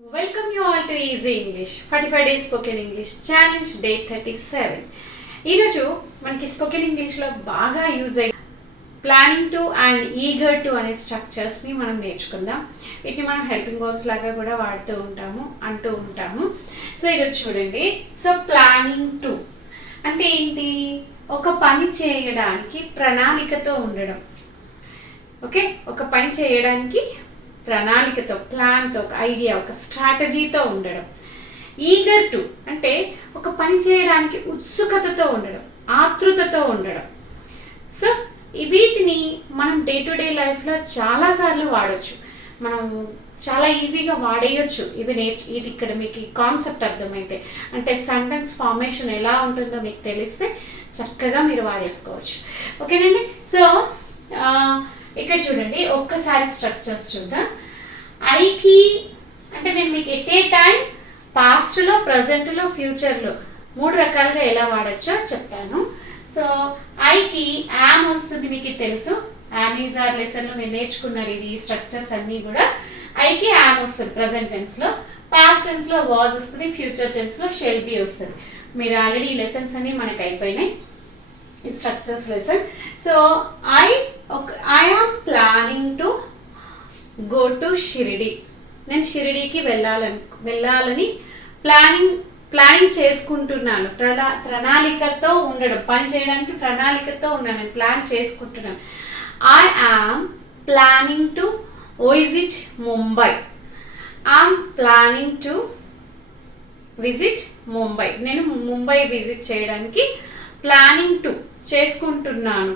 Welcome you all to Easy English 45 Days Spoken English Challenge Day 37. ఈరోజు మనకి spoken ఇంగ్లీష్లో బాగా యూజ్ అయ్యే planning to and eager to అనే స్ట్రక్చర్స్ని మనం నేర్చుకుందాం. వీటిని మనం హెల్పింగ్ వర్బ్స్ లాగా కూడా అంటూ ఉంటాము. సో ఈరోజు చూడండి. సో ప్లానింగ్ టు అంటే ఏంటి? ఒక పని చేయడానికి ప్రణాళికతో ఉండడం. ఓకే, ఒక పని చేయడానికి ప్రణాళికతో, ప్లాన్తో, ఒక ఐడియా, ఒక స్ట్రాటజీతో ఉండడం. ఈగర్ టు అంటే ఒక పని చేయడానికి ఉత్సుకతతో ఉండడం, ఆతృతతో ఉండడం. సో వీటిని మనం డే టు డే లైఫ్లో చాలాసార్లు వాడచ్చు. మనం చాలా ఈజీగా వాడేయచ్చు. ఇది ఇక్కడ మీకు కాన్సెప్ట్ అర్థమైతే, అంటే సెంటెన్స్ ఫార్మేషన్ ఎలా ఉంటుందో మీకు తెలిస్తే చక్కగా మీరు వాడేసుకోవచ్చు. ఓకేనండి. సో ఇక్కడ చూడండి, ఒక్కసారి స్ట్రక్చర్స్ చూద్దాం. ఐకి అంటే నేను మీకు ఎట్ ఏ టైం పాస్ట్లో, ప్రజెంట్లో, ఫ్యూచర్లో 3 రకాలుగా ఎలా వాడచ్చో చెప్తాను. సో ఐకి యామ్ వస్తుంది, మీకు తెలుసు. యామ్ ఈజ్ ఆర్ లెసన్లో మీరు నేర్చుకున్నారు ఇది. స్ట్రక్చర్స్ అన్నీ కూడా ఐకి యామ్ వస్తుంది ప్రజెంట్ టెన్స్లో. పాస్ట్ టెన్స్లో వాజ్ వస్తుంది, ఫ్యూచర్ టెన్స్లో షెల్ బి వస్తుంది. మీరు ఆల్రెడీ ఈ లెసన్స్ అన్నీ మనకు అయిపోయినాయి, ఈ structures lesson. So I am planning to go to Shirdi. నేను షిరిడీకి వెళ్ళాలని ప్లానింగ్ చేసుకుంటున్నాను. ప్రణాళికతో ఉండడం, పని చేయడానికి ప్రణాళికతో ఉన్నాను, నేను ప్లాన్ చేసుకుంటున్నాను. I am planning to visit Mumbai. I'm planning to visit Mumbai. నేను ముంబై విజిట్ చేయడానికి ప్లానింగ్ చేసుకుంటున్నాను.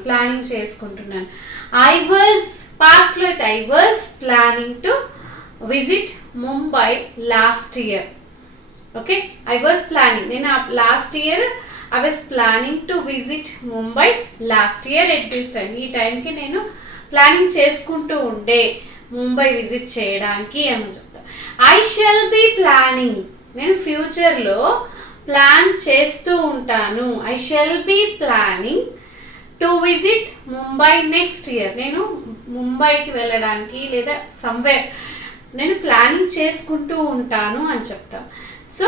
ఐ వాజ్ పాస్ట్లో అయితే I was planning to visit Mumbai last year. Okay, I was planning, నేను last year I was planning to visit Mumbai last year at this time. ఈ టైంకి నేను planning చేసుకుంటూ ఉండే ముంబై విజిట్ చేయడానికి అని చెప్తాను. ఐ షల్ బి ప్లానింగ్, నేను ఫ్యూచర్లో ప్లాన్ చేస్తూ ఉంటాను. I shall be planning to visit Mumbai next year. నేను ముంబైకి వెళ్ళడానికి లేదా సమ్వేర్ నేను ప్లానింగ్ చేసుకుంటూ ఉంటాను అని చెప్తాం. So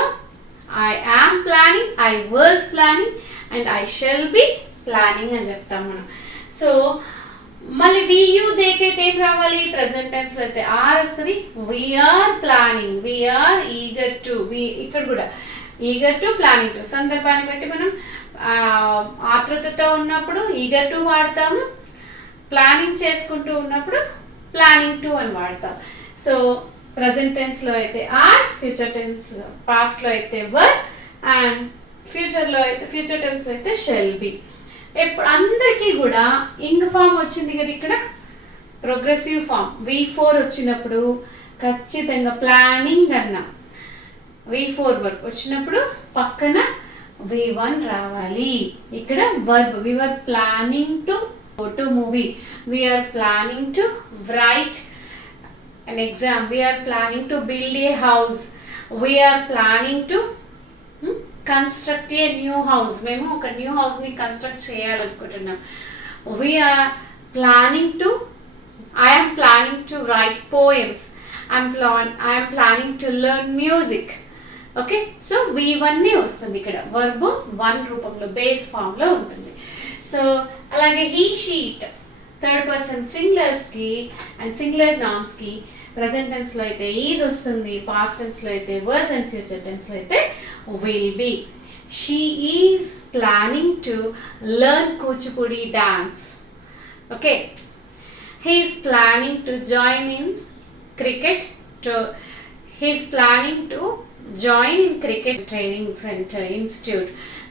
I am planning, I was planning and I shall be planning అని చెప్తాం మనం. సో మళ్ళీ వియూ దేకైతే ఏం రావాలి? ప్రజెంట్ టెన్స్లో అయితే ఆర్ వస్తుంది. We are planning, we are eager to. ఇక్కడ కూడా ఈగర్ టు, ప్లానింగ్ టు. సందర్భాన్ని బట్టి మనం ఆతృతతో ఉన్నప్పుడు ఈగర్ టు వాడతాము, ప్లానింగ్ చేసుకుంటూ ఉన్నప్పుడు ప్లానింగ్ టు అని వాడతాం. సో ప్రజెంట్ టెన్స్లో అయితే ఆర్, ఫ్యూచర్ టెన్స్ పాస్ట్లో అయితే వర్, అండ్ ఫ్యూచర్ టెన్స్లో అయితే షెల్ బి. ఎప్పుడు అందరికీ కూడా ఇంగ్ ఫామ్ వచ్చింది కదా, ఇక్కడ ప్రోగ్రెసివ్ ఫామ్ V4 వచ్చినప్పుడు ఖచ్చితంగా ప్లానింగ్ అన్నాం. V4 వర్బ్ వచ్చినప్పుడు పక్కన V1 రావాలి. ఇక్కడ verb, we were planning to go to movie, we are planning to write an exam, we are planning to build a house, we are planning to construct a new house. మేము ఒక new house ని construct చేయాలనుకుంటున్నాం. we are planning to, I am planning to write poems, I am planning to learn music. Okay, so V1 వస్తుంది ఇక్కడ. Verb 1 రూపంలో, base form లో ఉంటుంది. So అలాగే he, sheet third person singulars కి and singular nouns కి present tense లో అయితే ఈజ్ వస్తుంది, పాస్ట్ టెన్స్ లో అయితే వర్స్ అండ్ ఫ్యూచర్ టెన్స్ లో అయితే will be. She is planning to learn Kuchipudi dance. Okay, he is planning to join in cricket. He is planning to join in cricket training centre institute.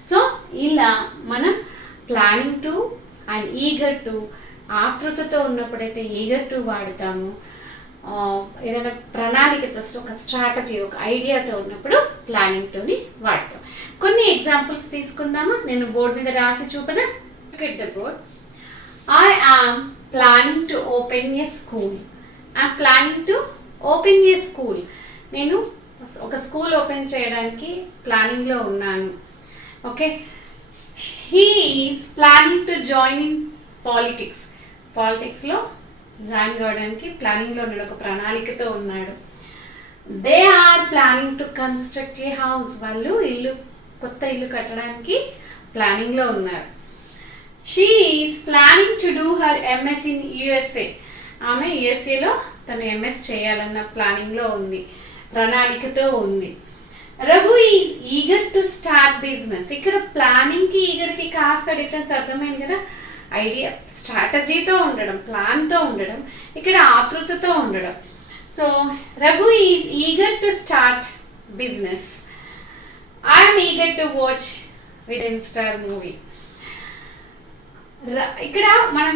So ఇలా మనం planning to and eager to, ఆతృతతో ఉన్నప్పుడైతే eager to వాడతాము. ఏదైనా ప్రణాళికతో, ఒక strategy, ఒక ఐడియాతో ఉన్నప్పుడు ప్లానింగ్ టుని వాడతాం. కొన్ని ఎగ్జాంపుల్స్ తీసుకుందామా? నేను బోర్డు మీద రాసి చూపనా? Look at the board. I am planning to open a school. I'm planning to open a school. నేను ఒక స్కూల్ ఓపెన్ చేయడానికి ప్లానింగ్లో ఉన్నాను. Okay, he is planning to join in పాలిటిక్స్లో జాయిన్ కావడానికి ప్లానింగ్లో ఉన్నాడు, ఒక ప్రణాళికతో ఉన్నాడు. They are planning to construct a house. వాళ్ళు కొత్త ఇల్లు కట్టడానికి ప్లానింగ్లో ఉన్నారు. She is planning to do her MS in USA. ఆమె యుఎస్ఏలో తను ఎంఎస్ చేయాలన్న ప్లానింగ్లో ఉంది, ప్రణాళికతో ఉంది. Raghu is eager to start business. ఇక్కడ ప్లానింగ్కి ఈగర్కి కాస్త డిఫరెన్స్ అర్థమైంది కదా. ఐడియా, స్ట్రాటజీతో ఉండడం, ప్లాన్తో ఉండడం, ఇక్కడ ఆతృతతో ఉండడం. So Raghu is eager to start business. I'm eager to watch villain star movie. ఇక్కడ మనం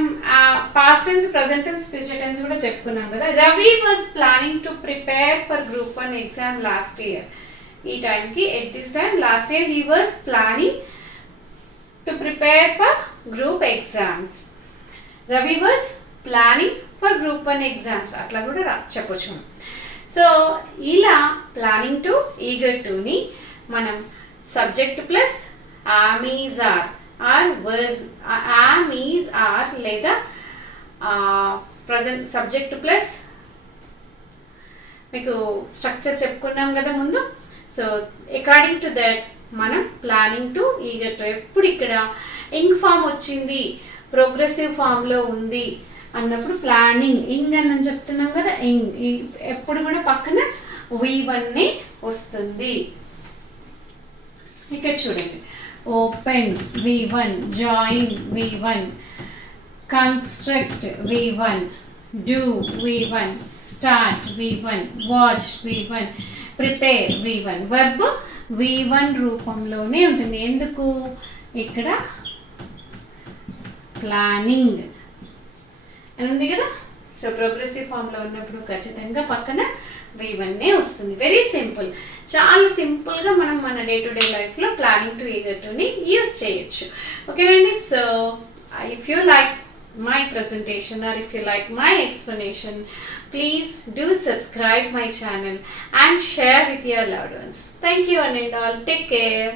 past tense, present tense, future tense కూడా చెప్పుకున్నాం కదా. Ravi was planning to prepare for group 1 exam last year. ఈ టైంకి at this time last year he was planning to prepare for group exams. Ravi was planning for group 1 exams అట్లా కూడా చెప్పొచ్చు. So ఇలా planning to, ఈగర్ టుని మనం subject plus am is are వర్స్, ఆమ్ ఈజ్ ఆర్ లేదా ప్రజెంట్ సబ్జెక్ట్ ప్లస్ మీకు స్ట్రక్చర్ చెప్పుకున్నాం కదా ముందు. సో అకార్డింగ్ టు దట్ మనం ప్లానింగ్ టు, ఈగర్ టు. ఎప్పుడు ఇక్కడ ఇంగ్ ఫామ్ వచ్చింది, ప్రోగ్రెసివ్ ఫామ్లో ఉంది అన్నప్పుడు ప్లానింగ్, ఇంగ్ అని చెప్తున్నాం కదా, ఇంగ్ ఎప్పుడు కూడా పక్కన V1 వస్తుంది. ఇక్కడ చూడండి, open V1, join V1, construct V1, do V1, start V1, watch V1, prepare V1. Verb V1 రూపంలోనే ఉంటుంది. ఎందుకు? ఇక్కడ ప్లానింగ్ అని ఉంది కదా. సో ప్రోగ్రెసివ్ ఫామ్లో ఉన్నప్పుడు ఖచ్చితంగా పక్కన V1 వస్తుంది. వెరీ సింపుల్, చాలా సింపుల్గా మనం మన డే టు డే లైఫ్లో ప్లానింగ్ టు, ఈగర్ టుని యూజ్ చేయొచ్చు. ఓకేనండి. So if you like my presentation or if you like my explanation, please do subscribe my channel and share with your loved ones. Thank you and all. Take care.